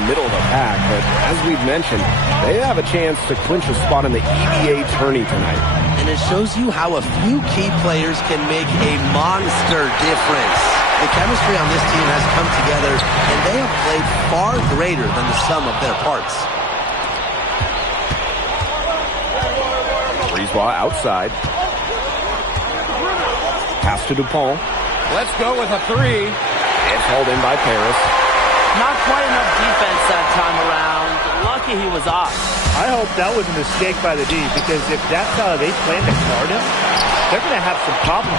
the middle of the pack, but as we've mentioned, they have a chance to clinch a spot in the EVA tourney tonight. And it shows you how a few key players can make a monster difference. The chemistry on this team has come together, and they have played far greater than the sum of their parts. Brisebois outside. Pass to Dupont. Let's go with a three. It's hauled in by Paris. Not quite enough defense that time around. Lucky he was off. I hope that was a mistake by the D, because if that's how they plan to guard him, they're going to have some problems.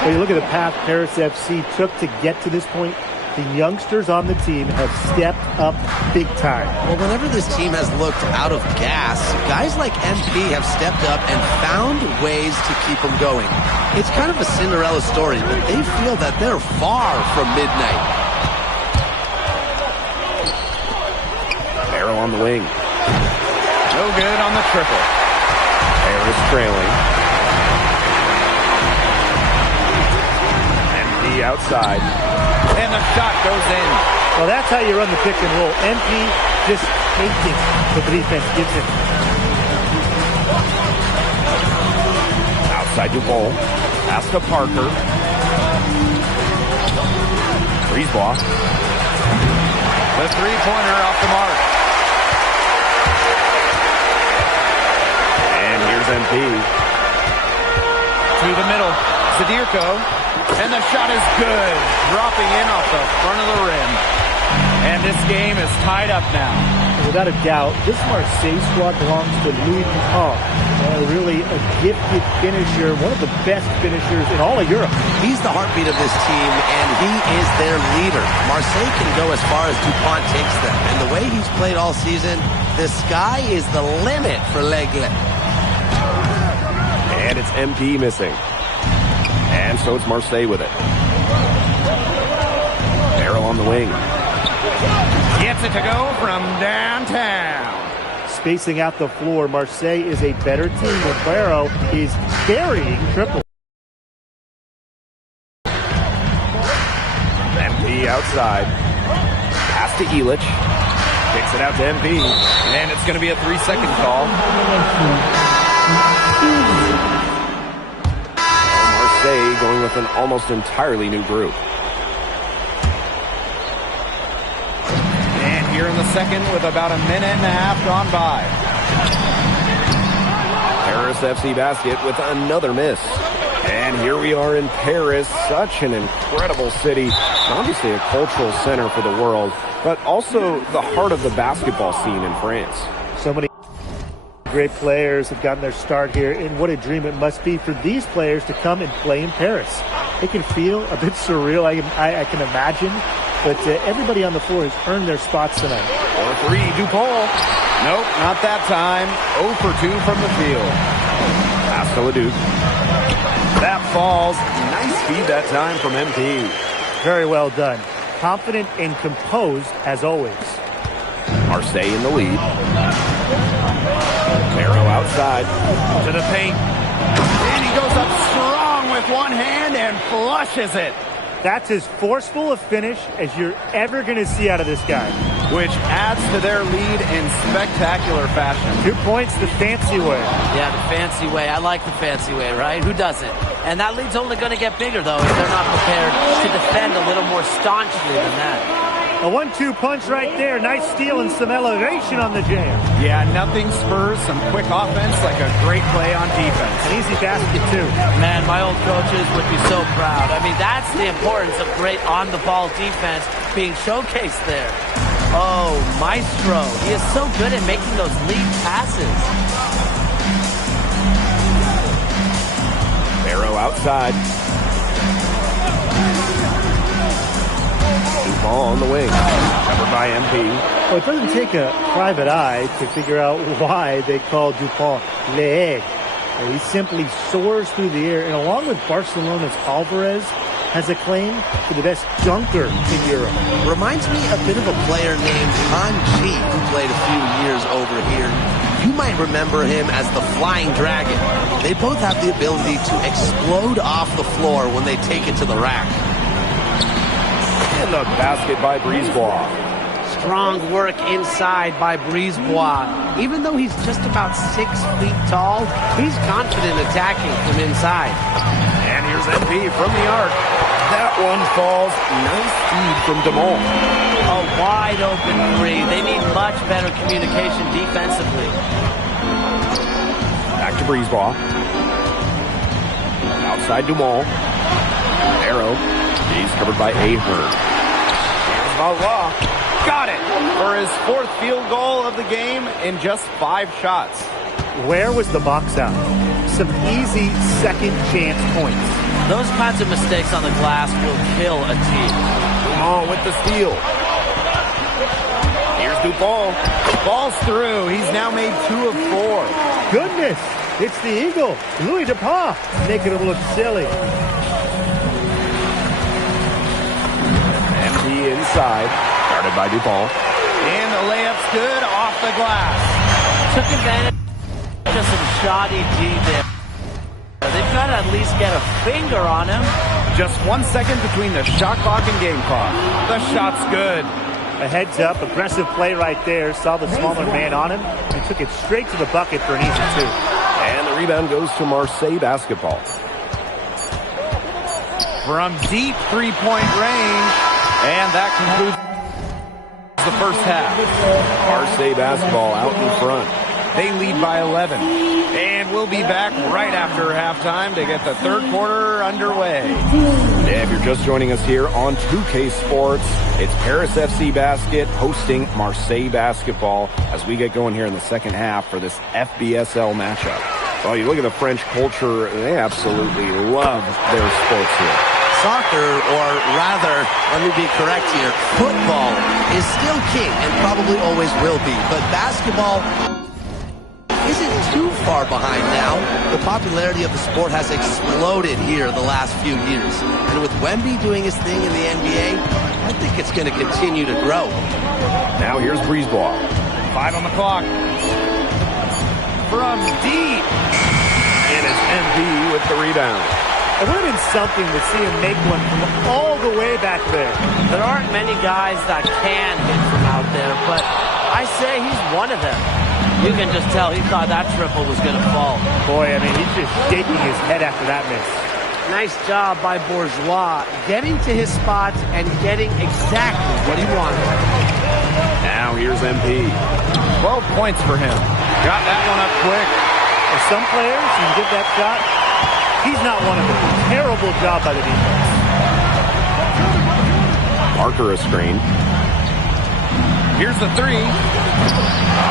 When you look at the path Paris FC took to get to this point, the youngsters on the team have stepped up big time. Well, whenever this team has looked out of gas, guys like MP have stepped up and found ways to keep them going. It's kind of a Cinderella story, but they feel that they're far from midnight. Barrow on the wing. No good on the triple. Paris trailing. MP outside. And the shot goes in. Well, that's how you run the pick and roll. MP just taking what the defense gives him. Outside Dupont. Pass to Parker. Brisebois. The three-pointer off the mark. And here's MP. To the middle. Zadirko. And the shot is good. Dropping in off the front of the rim. And this game is tied up now. Without a doubt, this Marseille squad belongs to Louis Picard. Really a gifted finisher, one of the best finishers in all of Europe. He's the heartbeat of this team, and he is their leader. Marseille can go as far as Dupont takes them. And the way he's played all season, the sky is the limit for L'Aigle. And it's MP missing. And so it's Marseille with it. Barrow on the wing. Gets it to go from downtown. Spacing out the floor, Marseille is a better team, but Barrow is carrying triple. MP outside. Pass to Illich. Kicks it out to MP. And it's going to be a 3-second call. Marseille going with an almost entirely new group. And here in the second with about a minute and a half gone by. Paris FC basket with another miss. And here we are in Paris, such an incredible city. Obviously a cultural center for the world, but also the heart of the basketball scene in France. So many great players have gotten their start here, and what a dream it must be for these players to come and play in Paris. It can feel a bit surreal, I can imagine, but everybody on the floor has earned their spots tonight. 4-3, Dupont. Nope, not that time. 0 for 2 from the field. Pass to Leduc. That falls. Nice feed that time from MP. Very well done. Confident and composed as always. Marseille in the lead. Barrow outside. To the paint. And he goes up strong with one hand and flushes it. That's as forceful a finish as you're ever going to see out of this guy. Which adds to their lead in spectacular fashion. 2 points the fancy way. Yeah, the fancy way. I like the fancy way, right? Who doesn't? And that lead's only going to get bigger, though, if they're not prepared to defend a little more staunchly than that. A 1-2 punch right there. Nice steal and some elevation on the jam. Yeah, nothing spurs some quick offense like a great play on defense. An easy basket, too. Man, my old coaches would be so proud. I mean, that's the importance of great on-the-ball defense being showcased there. Oh, Maestro. He is so good at making those lead passes. Barrow outside. Ball on the wing. Covered by MP. Well, it doesn't take a private eye to figure out why they call Dupont L'Aigle. He simply soars through the air, and along with Barcelona's Alvarez, has a claim to the best dunker in Europe. Reminds me a bit of a player named Han Chi, who played a few years over here. You might remember him as the Flying Dragon. They both have the ability to explode off the floor when they take it to the rack. And the basket by Brisebois. strong work inside by Brisebois. Even though he's just about 6 feet tall, he's confident attacking from inside. And here's MP from the arc. That one falls. Nice feed from DeMol. A wide open three. They need much better communication defensively. Back to Brisebois. Outside DeMol. Arrow. He's covered by Ahern. Here's Valois. Got it for his 4th field goal of the game in just 5 shots. Where was the box out? Some easy second chance points. Those kinds of mistakes on the glass will kill a team. Dumont with the steal. Here's Dupont. Ball's through. He's now made 2 of 4. Goodness, it's the Eagle, Louis Dupont, making him look silly. MP inside. Started by Dupont. And the layup's good off the glass. Took advantage of some shoddy D there. They've got to at least get a finger on him. Just 1 second between the shot clock and game clock. The shot's good. A heads up, aggressive play right there. Saw the smaller man on him and took it straight to the bucket for an easy 2. And the rebound goes to Marseille basketball. From deep three-point range. And that concludes the first half. Marseille basketball out in front. They lead by 11. And we'll be back right after halftime to get the third quarter underway. Yeah, if you're just joining us here on 2K Sports, it's Paris FC Basket hosting Marseille basketball as we get going here in the second half for this FBSL matchup. Well, you look at the French culture, they absolutely love their sports here. Soccer, or rather, let me be correct here, football is still king and probably always will be. But basketball isn't too far behind now. The popularity of the sport has exploded here the last few years. And with Wemby doing his thing in the NBA, I think it's going to continue to grow. Now here's Brisebois. 5 on the clock. From deep. And it's MP with the rebound. It would have been something to see him make one from all the way back there. There aren't many guys that can hit from out there, but I say he's one of them. You can just tell he thought that triple was going to fall. Boy, I mean, he's just shaking his head after that miss. Nice job by Bourgeois getting to his spots and getting exactly what he wanted. Now here's MP. 12 points for him. Got that one up quick. For some players, you can get that shot. He's not one of them. Terrible job by the defense. Parker a screen. Here's the 3.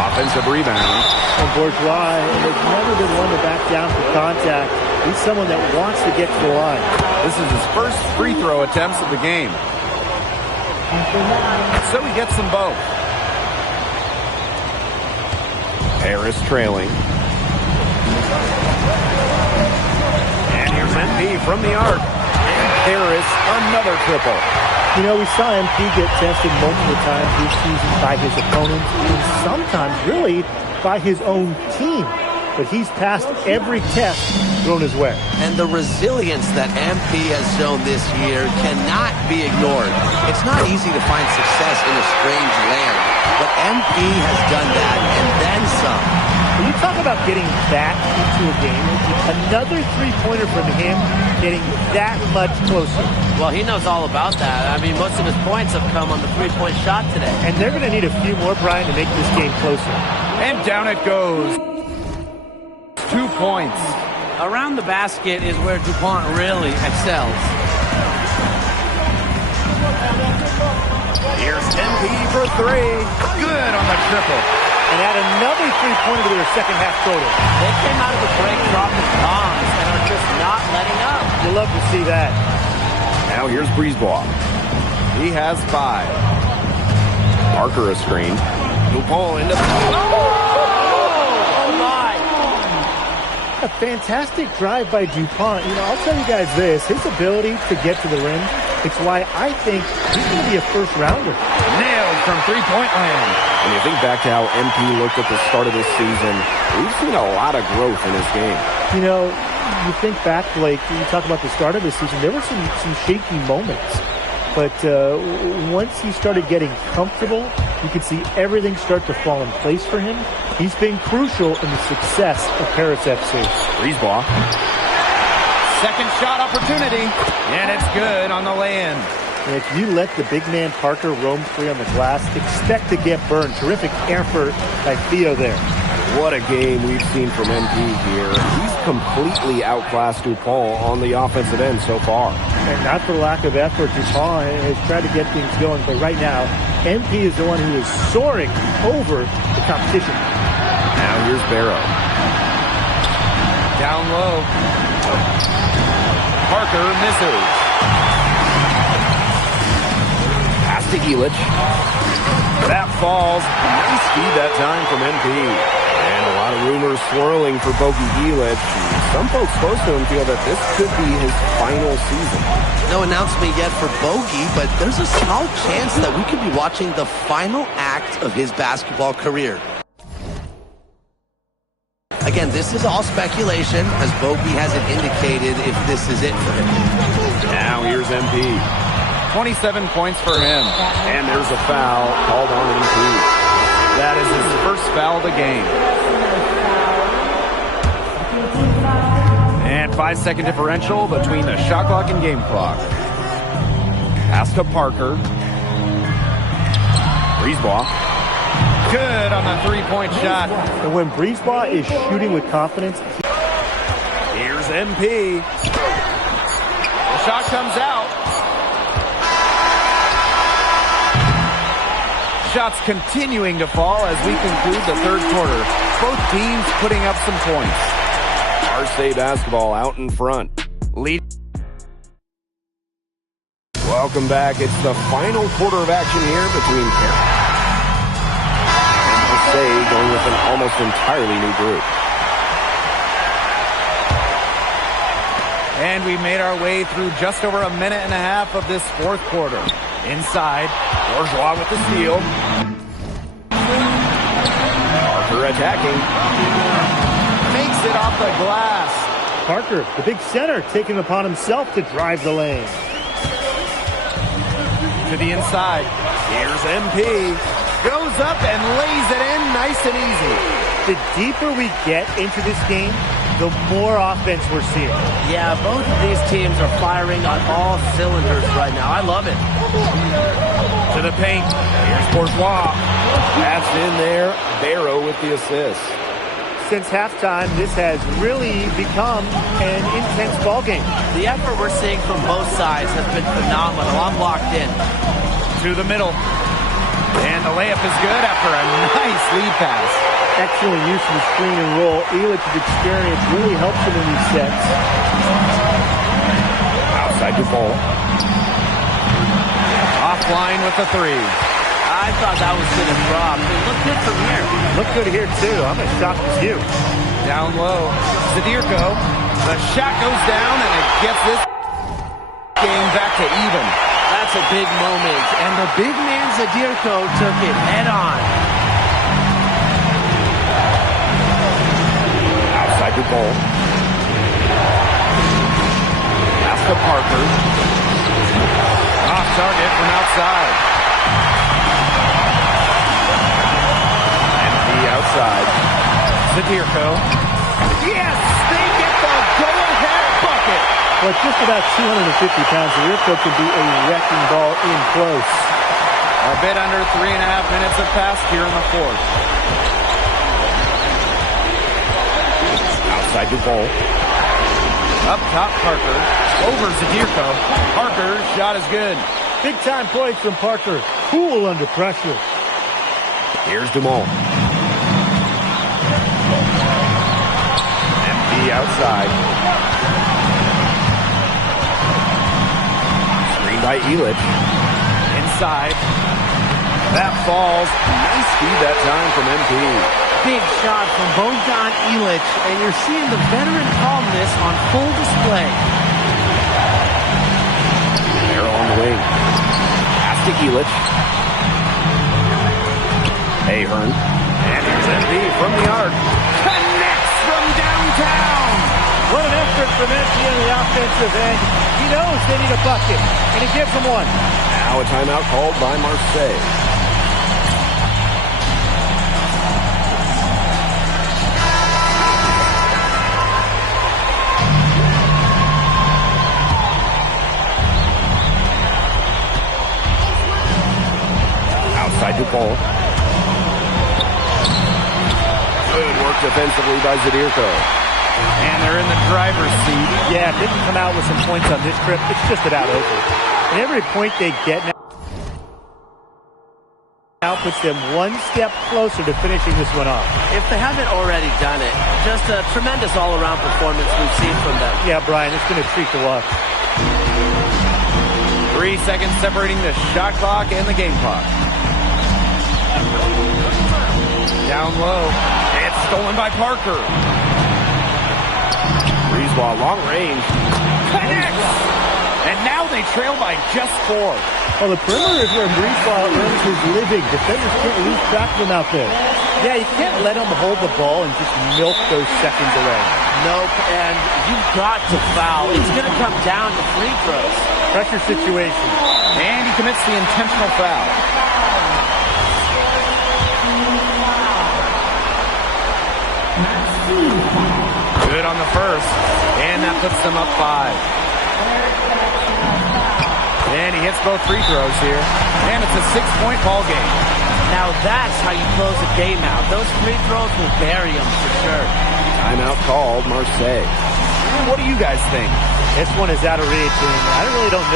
Offensive rebound. And Bourgeois has never been one to back down for contact. He's someone that wants to get to the line. This is his first free throw attempts of the game. So he gets them both. Paris trailing. And here's MP from the arc. And Paris, another triple. You know, we saw MP get tested multiple times this season by his opponents and sometimes really by his own team. But he's passed every test thrown his way. And the resilience that MP has shown this year cannot be ignored. It's not easy to find success in a strange land, but MP has done that and then some. When you talk about getting back into a game, another three-pointer from him getting that much closer. Well, he knows all about that. I mean, most of his points have come on the three-point shot today. And they're going to need a few more, Brian, to make this game closer. And down it goes. 2 points. Around the basket is where DuPont really excels. Here's MP for 3. Good on the triple. And add another three-pointer to their second half total. They came out of the break dropping bombs and are just not letting up. You'll love to see that. Now here's Brisebois. He has 5. Parker a screen. Dupont into A fantastic drive by DuPont. You know, I'll tell you guys this. His ability to get to the rim, it's why I think he's going to be a first-rounder. Nailed from three-point land. When you think back to how MP looked at the start of this season, we've seen a lot of growth in his game. You know, you think back, Blake, you talk about the start of this season, there were some shaky moments. But once he started getting comfortable you can see everything start to fall in place for him. He's been crucial in the success of Paris FC. Brisebois. Second shot opportunity, and it's good on the lay-in. And if you let the big man Parker roam free on the glass, expect to get burned. Terrific effort by Theo there. What a game we've seen from MP here. He's completely outclassed Dupont on the offensive end so far. And not for lack of effort, Dupont has tried to get things going, but right now, MP is the one who is soaring over the competition. Now here's Barrow. Down low. Parker misses. Pass to Illich. That falls. Nice feed that time from MP. And a lot of rumors swirling for Bogey Illich. Some folks close to him feel that this could be his final season. No announcement yet for Bogey, but there's a small chance that we could be watching the final act of his basketball career. Again, this is all speculation, as Bogey hasn't indicated if this is it for him. Now here's MP. 27 points for him. And there's a foul called on MP. That is his first foul of the game. And 5-second differential between the shot clock and game clock. Pass to Parker. Brisebois. Good on the three-point shot. And when Brisebois is shooting with confidence, Here's MP. The shot comes out. Shots continuing to fall as we conclude the third quarter. Both teams putting up some points. Marseille basketball out in front. Lead. Welcome back. It's the final quarter of action here between Paris and Marseille, going with an almost entirely new group. And we made our way through just over a minute and a half of this fourth quarter. Inside, Bourgeois with the steal. Parker attacking. Makes it off the glass. Parker, the big center, taking upon himself to drive the lane. To the inside. Here's MP. Goes up and lays it in nice and easy. The deeper we get into this game, the more offense we're seeing. Yeah, both of these teams are firing on all cylinders right now. I love it. To the paint. Here's Bourgeois. That's in there. Barrow with the assist. Since halftime, this has really become an intense ball game. The effort we're seeing from both sides has been phenomenal. I'm locked in. To the middle. And the layup is good after a nice lead pass. Excellent use of the screen and roll. Illich's experience really helps him in these sets. Outside Dupont. Offline with the three. I thought that was going to drop. It looked good from here. Looked good here, too. I'm as shocked as you. Down low. Zadirko. The shot goes down and it gets this game back to even. That's a big moment. And the big man Zadirko took it head on. Outside Dupont. Pass to Parker. Off target from outside. Outside. Zadirko. Yes! They get the go-ahead bucket! Well, at just about 250 pounds, Zadirko can be a wrecking ball in close. A bit under 3.5 minutes have passed here in the fourth. Outside Dupont. Up top, Parker. Over Zadirko. Parker's shot is good. Big-time plays from Parker. Cool under pressure. Here's Dumont. Outside. Screen by Illich. Inside. That falls. Nice feed that time from MP. Big shot from Bogdan Illich, and you're seeing the veteran calmness on full display. Barrow on the wing. Pass to Illich. Ahern. And here's MP from the arc. Connects from downtown. What an effort from MP on the offensive end. He knows they need a bucket, and he gives them one. Now a timeout called by Marseille. defensively by Zadirko. And they're in the driver's seat. Yeah, if they can come out with some points on this trip, it's just about over. And every point they get now puts them one step closer to finishing this one off. If they haven't already done it, just a tremendous all-around performance we've seen from them. Yeah, Brian, it's going to treat to watch. 3 seconds separating the shot clock and the game clock. Down low. It's stolen by Parker. Breezeball, long range. Connects! And now they trail by just 4. Well, the perimeter is where Breezeball earns his living. Defenders can't lose track of him out there. Yeah, you can't let him hold the ball and just milk those seconds away. Nope, and you've got to foul. It's going to come down to free throws. Pressure situation. And he commits the intentional foul. Good on the first, and that puts them up 5. And he hits both free throws here, and it's a 6-point ball game. Now that's how you close a game out. Those free throws will bury them for sure. Timeout called, Marseille. What do you guys think? This one is out of reach, and I really don't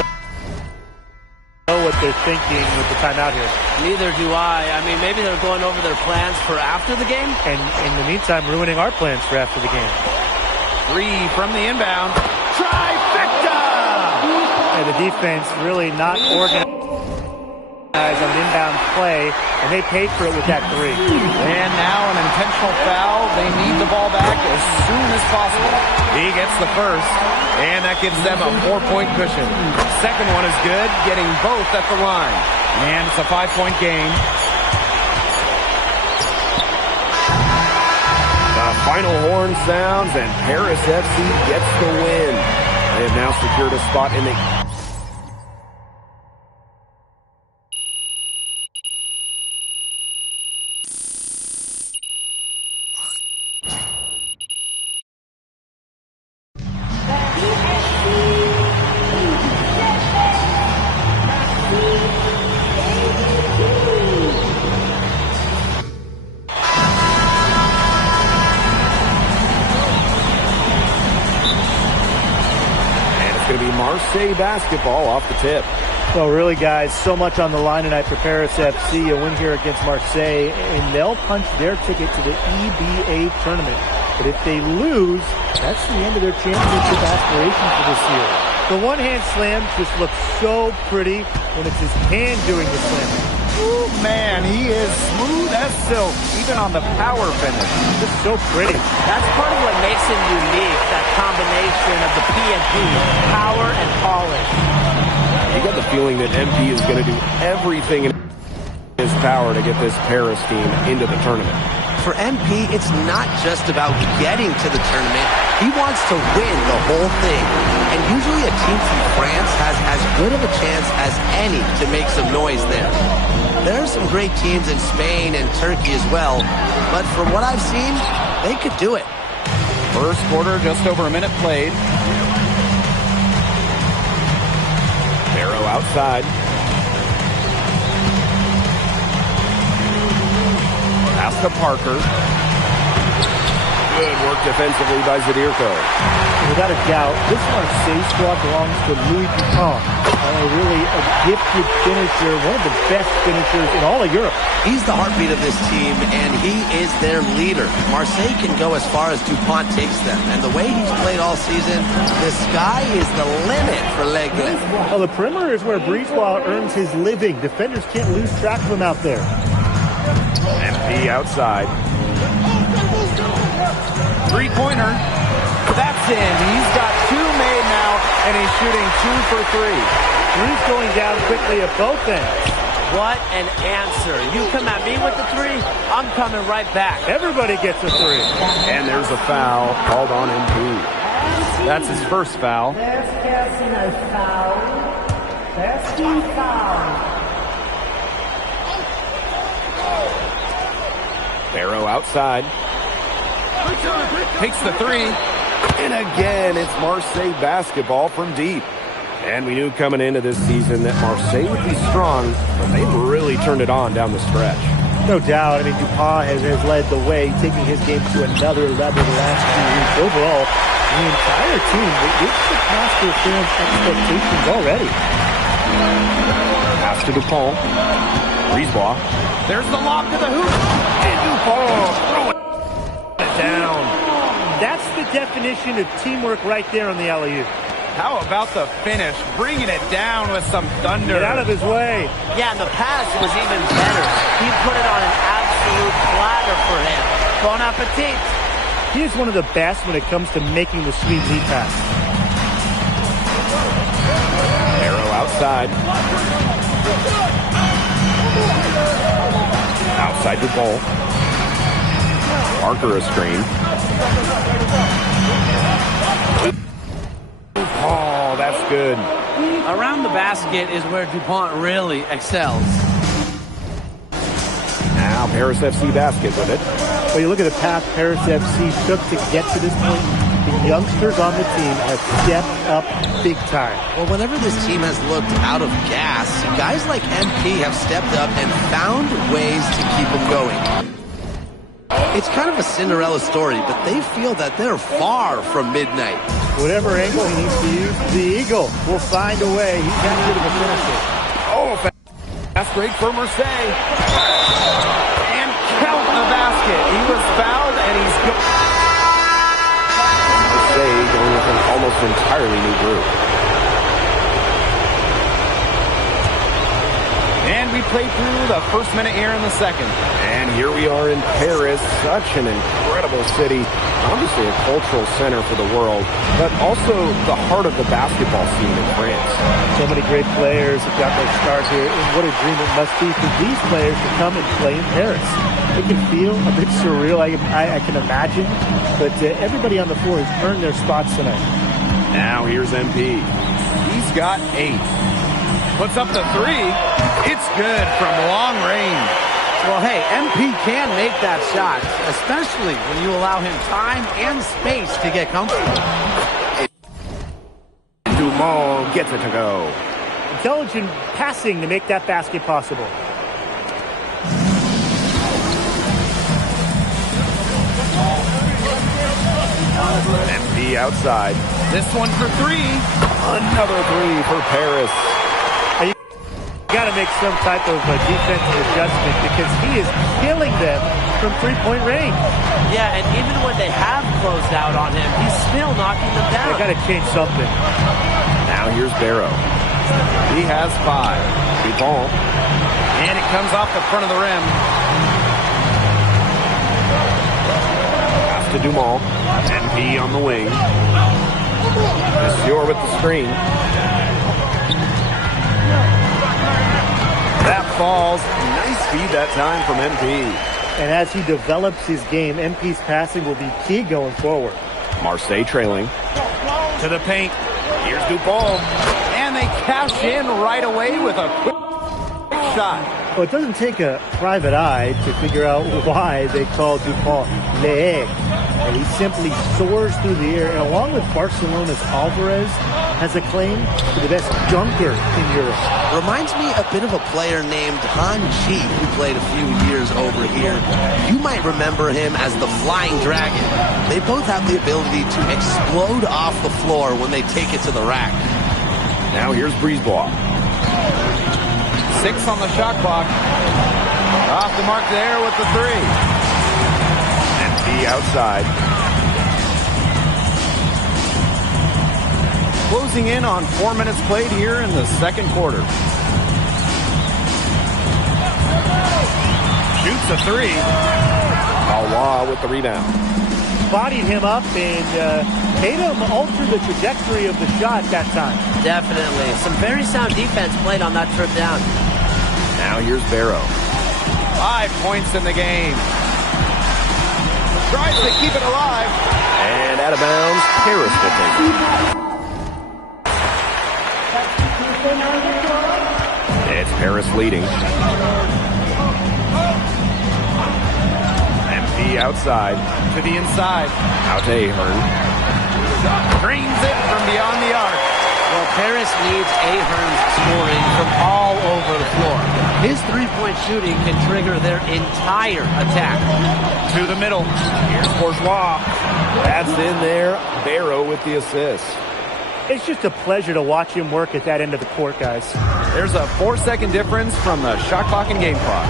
know what they're thinking with the timeout here. Neither do I. I mean, maybe they're going over their plans for after the game. And in the meantime, ruining our plans for after the game. 3 from the inbound. Trifecta! And the defense really not organized on an inbound play, and they paid for it with that 3. And now an intentional foul. They need the ball back as soon as possible. He gets the first, and that gives them a 4-point cushion. Second one is good, getting both at the line. And it's a 5-point game. The final horn sounds, and Paris FC gets the win. They have now secured a spot in the... Marseille basketball off the tip. Well, really, guys, so much on the line tonight for Paris FC. A win here against Marseille, and they'll punch their ticket to the EBA tournament. But if they lose, that's the end of their championship aspiration for this year. The one-hand slam just looks so pretty when it's his hand doing the slam. Ooh, man, he is smooth as silk, even on the power finish. Just so pretty. That's part of what makes him unique, that combination of the P&P, power and polish. You got the feeling that MP is going to do everything in his power to get this Paris team into the tournament. For MP, it's not just about getting to the tournament. He wants to win the whole thing. And usually a team from France has as good of a chance as any to make some noise there. There are some great teams in Spain and Turkey as well, but from what I've seen, they could do it. First quarter, just over a minute played. Barrow outside. Pass to Parker. Good work defensively by Zadirko. Without a doubt, this Marseille squad belongs to Louis Dupont. Really a gifted finisher, one of the best finishers in all of Europe. He's the heartbeat of this team, and he is their leader. Marseille can go as far as Dupont takes them, and the way he's played all season, the sky is the limit for L'Aigle. Well, the perimeter is where Breezeball earns his living. Defenders can't lose track of him out there. MP outside. Three-pointer. That's in. He's got 2 made now, and he's shooting 2 for 3. Three's going down quickly at both ends. What an answer. You come at me with the 3, I'm coming right back. Everybody gets a 3. And there's a foul called on MP. That's his first foul. Barrow outside. Takes the 3. And again, it's Marseille basketball from deep. And we knew coming into this season that Marseille would be strong, but they really turned it on down the stretch. No doubt. I mean, DuPont has led the way, taking his game to another level the last few weeks. Overall, the entire team, they've surpassed their fans' expectations already. Pass to DuPont. Brisebois. There's the lob to the hoop. And DuPont throw it down. That's the definition of teamwork right there on the alley-oop. How about the finish? Bringing it down with some thunder. Get out of his way. Yeah, and the pass was even better. He put it on an absolute platter for him. Bon appetit. He is one of the best when it comes to making the sweet lead pass. Arrow outside. Outside DuPont. Parker a screen. Oh, that's good. Around the basket is where DuPont really excels. Now Paris FC basket with it. Well, you look at the path Paris FC took to get to this point. The youngsters on the team have stepped up big time. Well, whenever this team has looked out of gas, guys like MP have stepped up and found ways to keep them going. It's kind of a Cinderella story, but they feel that they're far from midnight. Whatever angle he needs to use, the Eagle will find a way. He's that good of a finisher. Oh, fast break for Marseille. And count the basket. He was fouled, and he's Marseille going with an almost entirely new group. And we played through the first minute here in the second. And here we are in Paris, such an incredible city. Obviously a cultural center for the world, but also the heart of the basketball scene in France. So many great players have got their start here, and what a dream it must be for these players to come and play in Paris. It can feel a bit surreal, I can imagine, but everybody on the floor has earned their spots tonight. Now here's MP. He's got 8. Puts up the 3. It's good from long range. Well, hey, MP can make that shot, especially when you allow him time and space to get comfortable. Dumont gets it to go. Intelligent passing to make that basket possible. MP outside. This one for 3. Another 3 for Paris. Got to make some type of defensive adjustment because he is killing them from three-point range. Yeah, and even when they have closed out on him, he's still knocking them down. They got to change something. Now here's Barrow. He has 5. DuPont. And it comes off the front of the rim. Pass to Dumont. MP on the wing. Monsieur with the screen. That falls. Nice feed that time from MP. And as he develops his game, MP's passing will be key going forward. Marseille trailing. To the paint. Here's DuPont. And they cash in right away with a quick shot. Well, it doesn't take a private eye to figure out why they call DuPont Le Egg. And he simply soars through the air, and along with Barcelona's Alvarez, has a claim to the best dunker in Europe. Reminds me a bit of a player named Han Chi, who played a few years over here. You might remember him as the Flying Dragon. They both have the ability to explode off the floor when they take it to the rack. Now here's Brisebois. 6 on the shot clock. Off the mark there with the 3. MP outside. Closing in on 4 minutes played here in the second quarter. Shoots a 3. Alawa with the rebound. Bodied him up and made him alter the trajectory of the shot that time. Definitely. Some very sound defense played on that trip down. Now here's Barrow. 5 points in the game. Tries to keep it alive. And out of bounds, Paris will take it. It's Paris leading. MP outside. To the inside. Out to Ahern. Drains it from beyond the arc. Well, Paris needs Ahern's scoring from all over the floor. His three-point shooting can trigger their entire attack. To the middle. Here's Bourgeois. That's in there. Barrow with the assist. It's just a pleasure to watch him work at that end of the court, guys. There's a 4-second difference from the shot clock and game clock.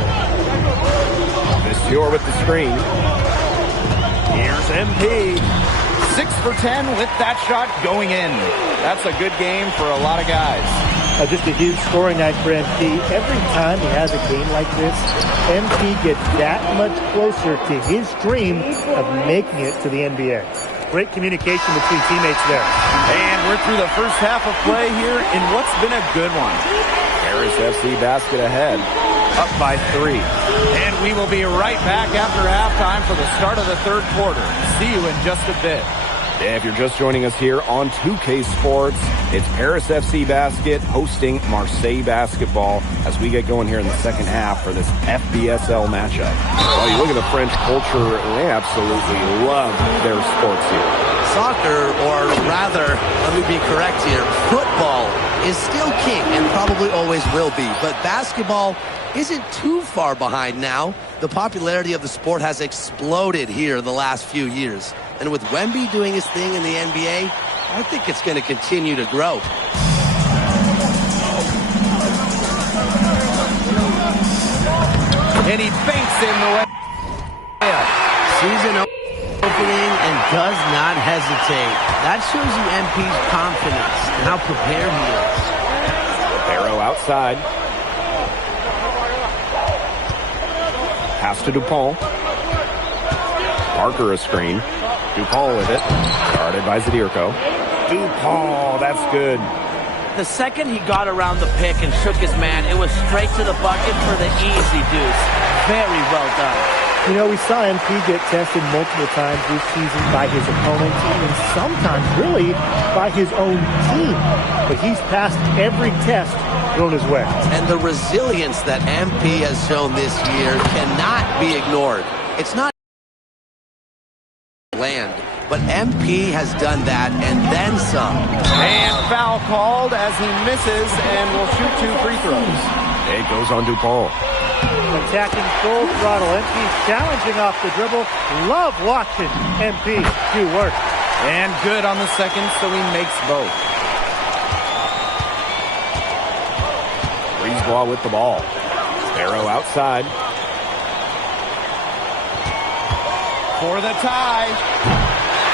Monsieur with the screen. Here's MP. 6 for 10 with that shot going in. That's a good game for a lot of guys. Just a huge scoring night for MP. Every time he has a game like this, MP gets that much closer to his dream of making it to the NBA. Great communication between teammates there. And we're through the first half of play here in what's been a good one. Paris FC basket ahead. Up by 3. And we will be right back after halftime for the start of the third quarter. See you in just a bit. If you're just joining us here on 2K Sports, it's Paris FC Basket hosting Marseille Basketball as we get going here in the second half for this FBSL matchup. Well, you look at the French culture, they absolutely love their sports here. Soccer, or rather, let me be correct here, football is still king and probably always will be. But basketball isn't too far behind now. The popularity of the sport has exploded here the last few years. And with Wemby doing his thing in the NBA, I think it's going to continue to grow. And he feints in the way. Season opening and does not hesitate. That shows you MP's confidence and how prepared he is. Barrow outside. Pass to DuPont. Parker a screen. DuPont with it. Guarded by Zadirko. DuPont, that's good. The second he got around the pick and shook his man, it was straight to the bucket for the easy deuce. Very well done. You know, we saw MP get tested multiple times this season by his opponents and sometimes really by his own team. But he's passed every test thrown his way. And the resilience that MP has shown this year cannot be ignored. It's not land, but MP has done that and then some. And foul called as he misses and will shoot 2 free throws. It goes on DuPont. Attacking full throttle. MP challenging off the dribble. Love watching MP do work. And good on the second, so he makes both. Brisebois with the ball. Barrow outside. For the tie.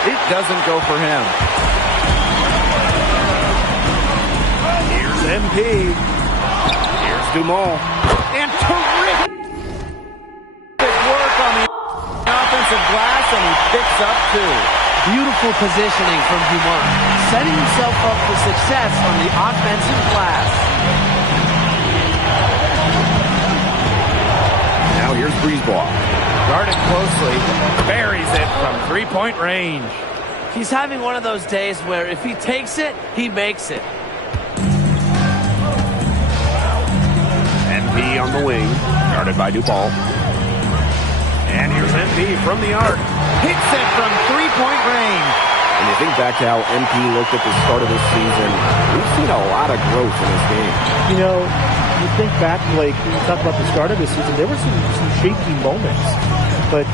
It doesn't go for him. Here's MP. Here's Dumont. And terrific work on the offensive glass, and he picks up 2. Beautiful positioning from Dumont, setting himself up for success on the offensive glass. Now here's Brisebois. Guarded closely, buries it from 3-point range. He's having one of those days where if he takes it, he makes it. MP on the wing, guarded by DuPont. And here's MP from the arc. Hits it from 3-point range. And you think back to how MP looked at the start of this season, we've seen a lot of growth in this game. You know, you think back, Blake, when you talk about the start of the season, there were some shaky moments. But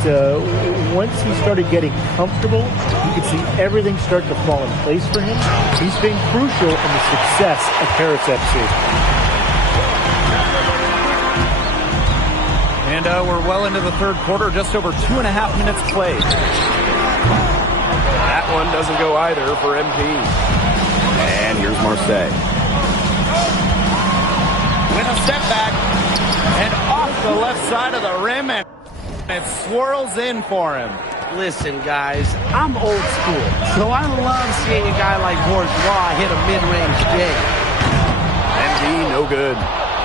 once he started getting comfortable, you could see everything start to fall in place for him. He's been crucial in the success of Paris FC. And we're well into the third quarter, just over 2.5 minutes played. That one doesn't go either for MP. And here's Marseille. With a step back and off the left side of the rim, and it swirls in for him. Listen, guys, I'm old school, so I love seeing a guy like Bourgeois hit a mid-range dig. MP, no good.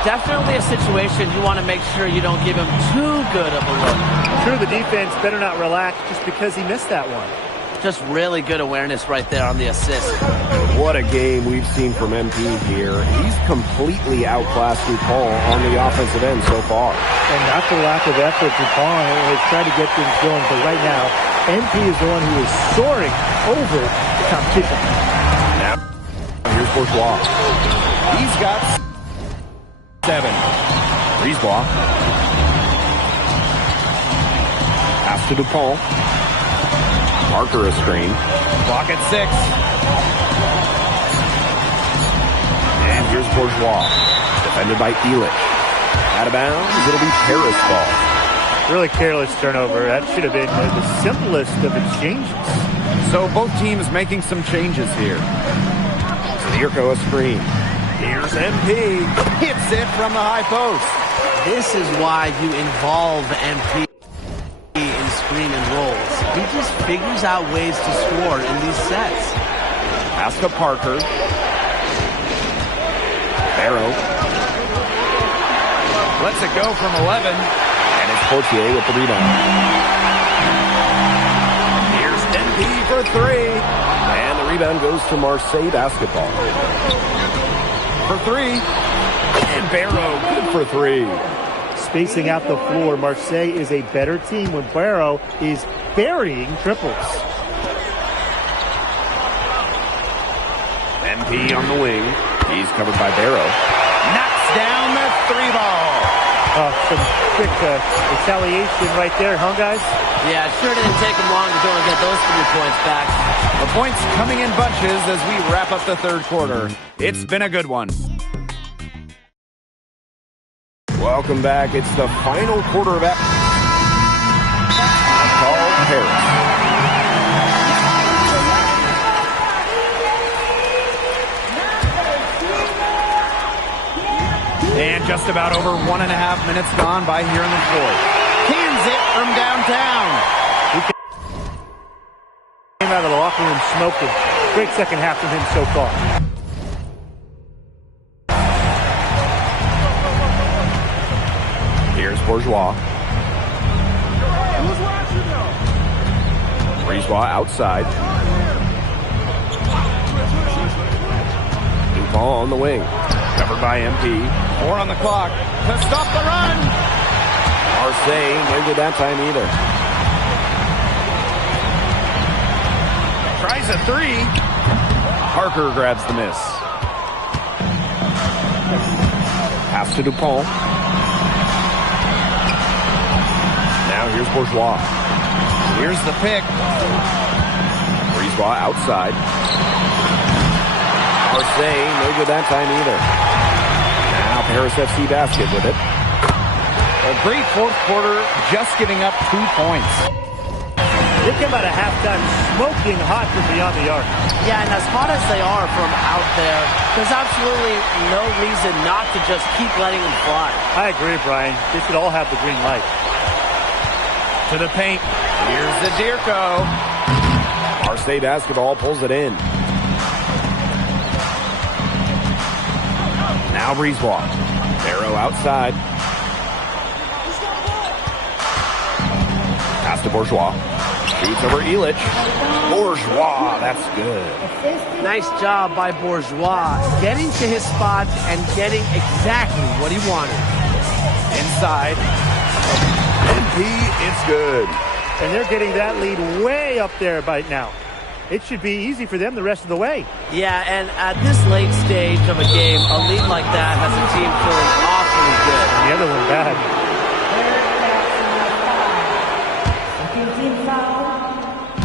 Definitely a situation you want to make sure you don't give him too good of a look. Sure, the defense better not relax just because he missed that one. Just really good awareness right there on the assist. What a game we've seen from MP here. He's completely outclassed DuPont on the offensive end so far. And not for lack of effort, DuPont has tried to get things going, but right now, MP is the one who is soaring over the competition. Now, here's here's Bourgeois. He's got 7. Brisebois. Pass to DuPont. Parker a screen. Clock at 6. And here's Bourgeois. Defended by Elich. Out of bounds. It'll be Paris ball. Really careless turnover. That should have been the simplest of exchanges. So both teams making some changes here. Zdirko a screen. Here's MP. Hits it from the high post. This is why you involve MP in screen and rolls. He just figures out ways to score in these sets. Pass to Parker. Barrow. Lets it go from 11. And it's Portier with the rebound. Here's MP for 3. And the rebound goes to Marseille basketball. For 3. And Barrow good for 3. Spacing out the floor, Marseille is a better team when Barrow is burying triples. MP on the wing. He's covered by Barrow. Knocks down the 3 ball. Some quick retaliation right there, huh, guys? Yeah, it sure didn't take him long to go and get those 3 points back. The points coming in bunches as we wrap up the third quarter. It's been a good one. Welcome back. It's the final quarter of Carl Harris. And just about over 1.5 minutes gone by here in the fourth. Cans it from downtown. Came out of the locker room smoking. Great second half from him so far. Here's Bourgeois. Brisebois outside. DuPont on the wing. Covered by MP. 4 on the clock to stop the run. Marseille, no good that time either. Tries a 3. Parker grabs the miss. Pass to DuPont. Now here's Bourgeois. Here's the pick. Brisebois outside. Marseille, no good that time either. Now Paris FC basket with it. A great fourth quarter, just giving up 2 points. They came out of halftime smoking hot from beyond the arc. Yeah, and as hot as they are from out there, there's absolutely no reason not to just keep letting them fly. I agree, Brian. They should all have the green light. To the paint. Here's Zdirko. Marseille basketball pulls it in. Now Brisebois. Barrow outside. Pass to Bourgeois. Shoots over Elich. Bourgeois, that's good. Nice job by Bourgeois, getting to his spot and getting exactly what he wanted. Inside. MP, it's good. And they're getting that lead way up there right now. It should be easy for them the rest of the way. Yeah, and at this late stage of a game, a lead like that has a team feeling awfully good. And the other one bad.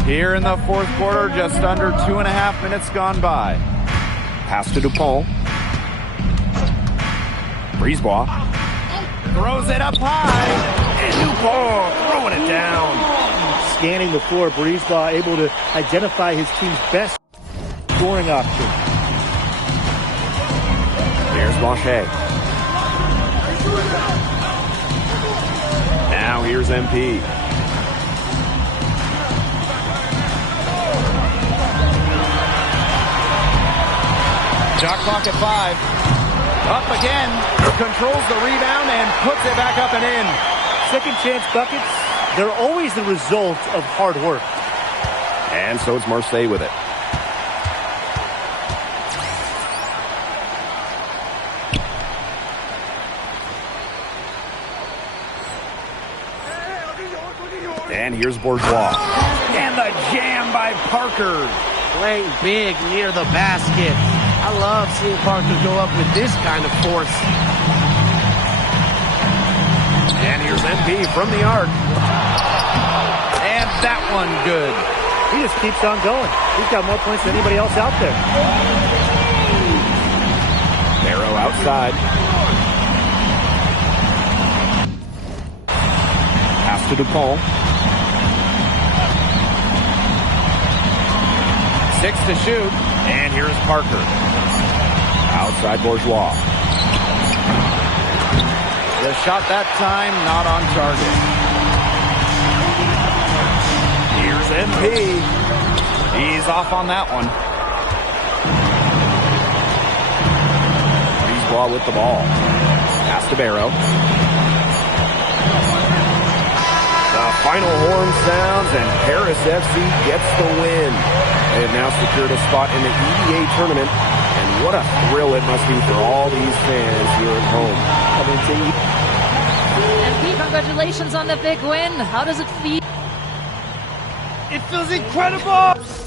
Here in the fourth quarter, just under 2.5 minutes gone by. Pass to DuPont. Brisebois. Throws it up high. And DuPont throwing it down. Scanning the floor, Brisebois able to identify his team's best scoring option. Here's Blanchet. Now here's MP. Shot clock at 5. Up again. Controls the rebound and puts it back up and in. Second chance buckets, they're always the result of hard work. And so it's Marseille with it. And here's Bourgeois. And the jam by Parker. Playing big near the basket. I love seeing Parker go up with this kind of force. And here's MP from the arc. And that one good. He just keeps on going. He's got more points than anybody else out there. Barrow outside. Pass to DePaul. 6 to shoot. And here's Parker. Outside Bourgeois. The shot that time, not on target. Here's MP. He's off on that one. Brisebois with the ball. Pass to Barrow. The final horn sounds and Paris FC gets the win. They have now secured a spot in the EDA tournament, and what a thrill it must be for all these fans here at home. MP, congratulations on the big win. How does it feel? It feels incredible!